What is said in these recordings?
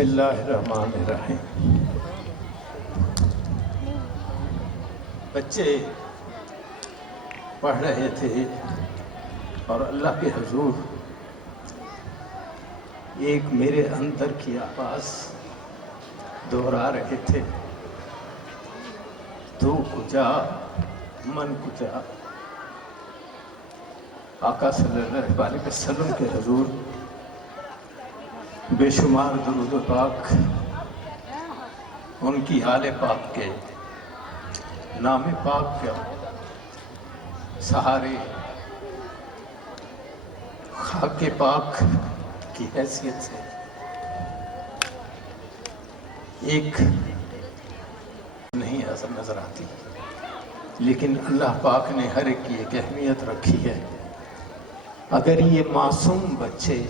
اللہ الرحمن الرحیم۔ بچے پڑھ رہے تھے اور اللہ کے حضور ایک میرے اندر کی آواز دہرا رہے تھے، تو کجا من کجا۔ آقا صلی اللہ علیہ وسلم کے حضور بے شمار درود و پاک ان کی آل پاک کے نام پاک کے سہارے خاک پاک کی حیثیت سے ایک نہیں نظر آتی، لیکن اللہ پاک نے ہر ایک کی ایک اہمیت رکھی ہے۔ اگر یہ معصوم بچے،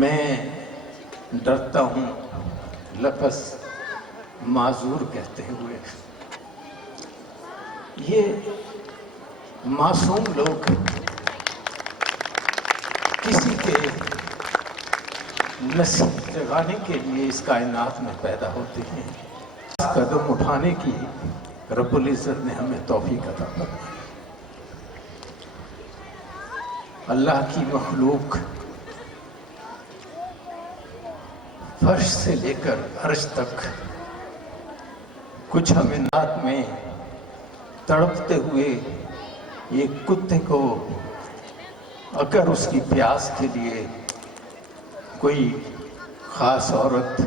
میں ڈرتا ہوں لفظ معذور کہتے ہوئے، یہ معصوم لوگ کسی کے نصیب جگانے کے لیے اس کائنات میں پیدا ہوتے ہیں۔ قدم اٹھانے کی رب العزت نے ہمیں توفیق عطا فرمائی۔ اللہ کی مخلوق فرش سے لے کر عرش تک کچھ امینات میں تڑپتے ہوئے ایک کتے کو اگر اس کی پیاس کے لیے کوئی خاص عورت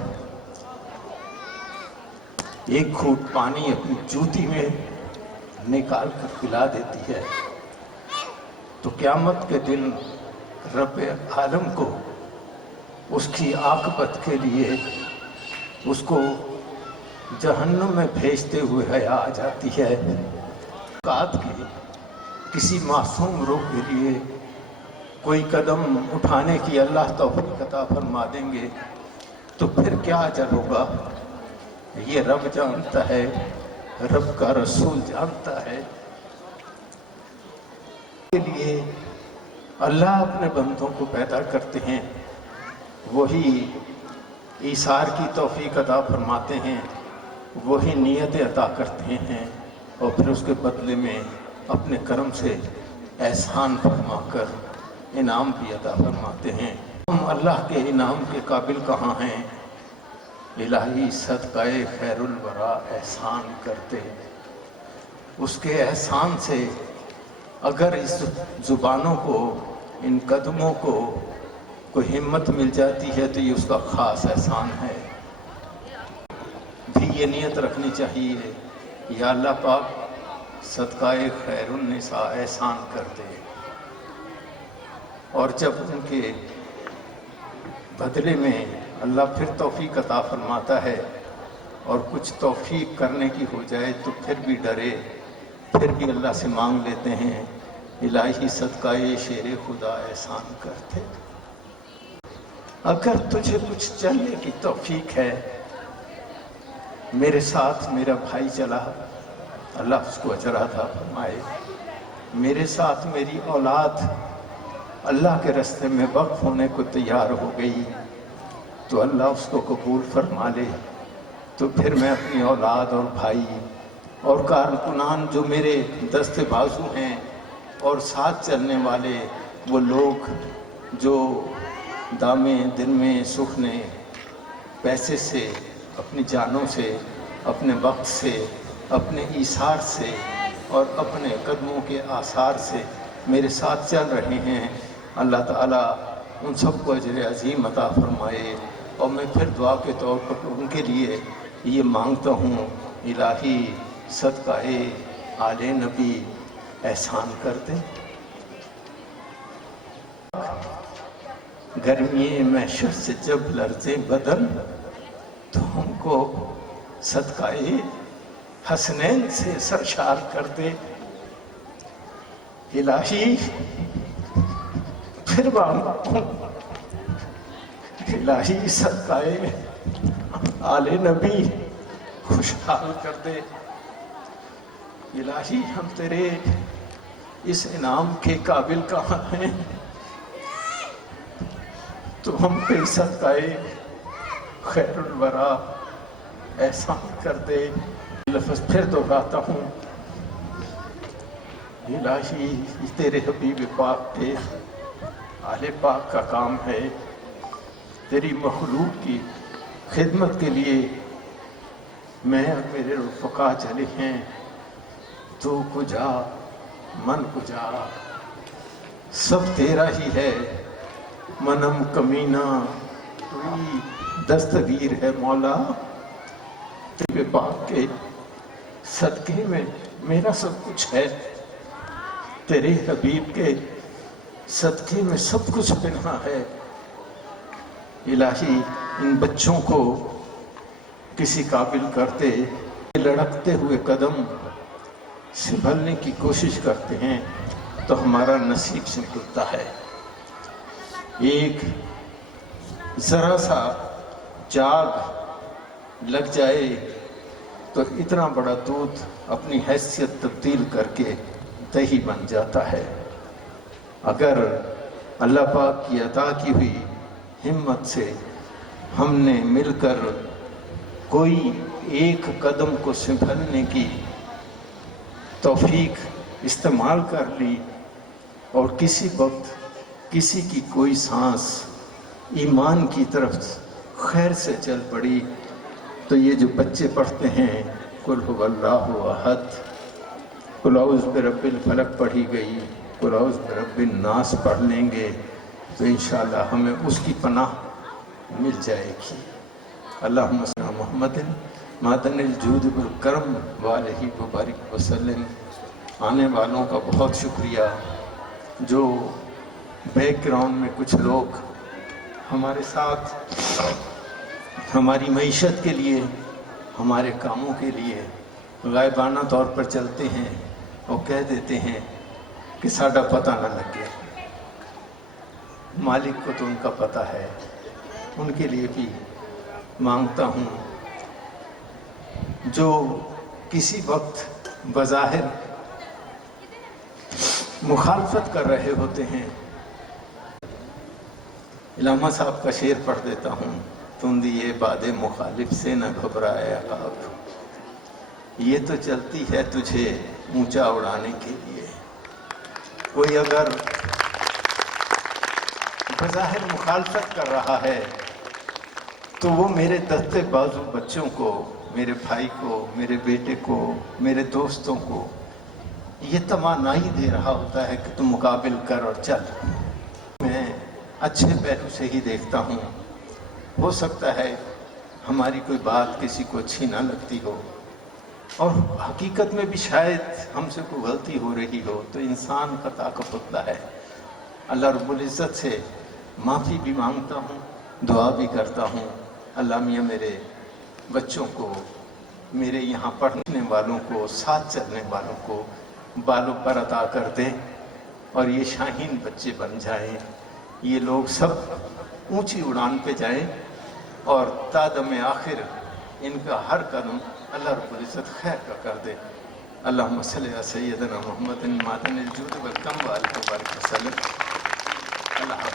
ایک گھونٹ پانی اپنی جوتی میں نکال کر پلا دیتی ہے، تو قیامت کے دن رب عالم کو اس کی عاقبت کے لیے اس کو جہنم میں بھیجتے ہوئے حیا آ جاتی ہے۔ کسی معصوم روح کے لیے کوئی قدم اٹھانے کی اللہ توفیق عطا فرما دیں گے تو پھر کیا اجر ہوگا، یہ رب جانتا ہے، رب کا رسول جانتا ہے۔ کے لیے اللہ اپنے بندوں کو پیدا کرتے ہیں، وہی ایثار کی توفیق عطا فرماتے ہیں، وہی نیت عطا کرتے ہیں، اور پھر اس کے بدلے میں اپنے کرم سے احسان فرما کر انعام بھی عطا فرماتے ہیں۔ ہم اللہ کے انعام کے قابل کہاں ہیں؟ الہی صدقہ خیر الورا احسان کرتے، اس کے احسان سے اگر اس زبانوں کو، ان قدموں کو کوئی ہمت مل جاتی ہے تو یہ اس کا خاص احسان ہے۔ بھی یہ نیت رکھنی چاہیے، یا اللہ پاک صدقہ خیر النساء احسان کر دے، اور جب ان کے بدلے میں اللہ پھر توفیق عطا فرماتا ہے اور کچھ توفیق کرنے کی ہو جائے تو پھر بھی ڈرے، پھر بھی اللہ سے مانگ لیتے ہیں، الہی صدقہ شیر خدا احسان کرتے۔ اگر تجھے کچھ چلنے کی توفیق ہے، میرے ساتھ میرا بھائی چلا، اللہ اس کو اجر عطا فرمائے، میرے ساتھ میری اولاد اللہ کے راستے میں وقف ہونے کو تیار ہو گئی تو اللہ اس کو قبول فرما لے، تو پھر میں اپنی اولاد اور بھائی اور کارکنان جو میرے دست بازو ہیں اور ساتھ چلنے والے وہ لوگ جو دامے دن میں سکھنے پیسے سے، اپنی جانوں سے، اپنے وقت سے، اپنے ایثار سے اور اپنے قدموں کے آثار سے میرے ساتھ چل رہے ہیں، اللہ تعالیٰ ان سب کو اجر عظیم عطا فرمائے۔ اور میں پھر دعا کے طور پر ان کے لیے یہ مانگتا ہوں، الہی صدقہ آل نبی احسان کر دے۔ گرمی معیشت سے جب لرزے بدن تو ہم کو صدقہ حسنین سے سرشار کر دے، الہی پھر مانگتا ہوں، الہی صدقہ آل نبی خوشحال کر دے۔ الہی ہم تیرے اس انعام کے قابل کہاں ہیں؟ تو ہم پہ صدقہ خیر الورا احسان کر دے۔ لفظ پھر دہراتا ہوں، الہی تیرے حبیب پاک پہ آل پاک کا کام ہے، تیری مخلوق کی خدمت کے لیے میں اور میرے رفقا چلے ہیں۔ تو کجا من کجا سب تیرا ہی ہے، منم کمینہ توئی دستگیر ہے مولا۔ تیرے پاک کے صدقے میں میرا سب کچھ ہے، تیرے حبیب کے صدقے میں سب کچھ پنہاں ہے۔ الہی ان بچوں کو کسی قابل کرتے، لڑکتے ہوئے قدم سنبھلنے کی کوشش کرتے ہیں تو ہمارا نصیب سنبھلتا ہے۔ ایک ذرا سا جاگ لگ جائے تو اتنا بڑا دودھ اپنی حیثیت تبدیل کر کے دہی بن جاتا ہے۔ اگر اللہ پاک کی عطا کی ہوئی ہمت سے ہم نے مل کر کوئی ایک قدم کو سنبھلنے کی توفیق استعمال کر لی اور کسی وقت کسی کی کوئی سانس ایمان کی طرف خیر سے چل پڑی، تو یہ جو بچے پڑھتے ہیں قل هو اللہ احد، قل اعوذ برب الفلق پڑھی گئی، قل اعوذ برب الناس پڑھ لیں گے تو انشاءاللہ ہمیں اس کی پناہ مل جائے گی۔ اللہم صلی علی محمد معدن الجود بالکرم والہ وبارک وسلم۔ آنے والوں کا بہت شکریہ، جو بیک گراؤنڈ میں کچھ لوگ ہمارے ساتھ ہماری معیشت کے لیے، ہمارے کاموں کے لیے غائبانہ طور پر چلتے ہیں اور کہہ دیتے ہیں کہ ساڈا پتہ نہ لگے۔ مالک کو تو ان کا پتہ ہے، ان کے لیے بھی مانگتا ہوں جو کسی وقت بظاہر مخالفت کر رہے ہوتے ہیں۔ علامہ صاحب کا شعر پڑھ دیتا ہوں، تم دیے باد مخالف سے نہ گھبرائے عقاب، یہ تو چلتی ہے تجھے اونچا اڑانے کے لیے۔ کوئی اگر بظاہر مخالفت کر رہا ہے تو وہ میرے دستے بازو بچوں کو، میرے بھائی کو، میرے بیٹے کو، میرے دوستوں کو یہ توانائی دے رہا ہوتا ہے کہ تم مقابل کر اور چل۔ میں اچھے پہلو سے ہی دیکھتا ہوں، ہو سکتا ہے ہماری کوئی بات کسی کو اچھی نہ لگتی ہو اور حقیقت میں بھی شاید ہم سے کوئی غلطی ہو رہی ہو، تو انسان خطا کا پتلا ہے۔ اللہ رب العزت سے معافی بھی مانگتا ہوں، دعا بھی کرتا ہوں، اللہ میاں میرے بچوں کو، میرے یہاں پڑھنے والوں کو، ساتھ چلنے والوں کو بالوں پر عطا کر دیں اور یہ شاہین بچے بن جائیں، یہ لوگ سب اونچی اڑان پہ جائیں اور تا دم آخر ان کا ہر قدم اللہ رب العزت خیر کا کر دے۔ اللہم صلی علی سیدنا محمد معدن الجود والکرم وآلہ وبارک وسلم۔ اللہ حافظ۔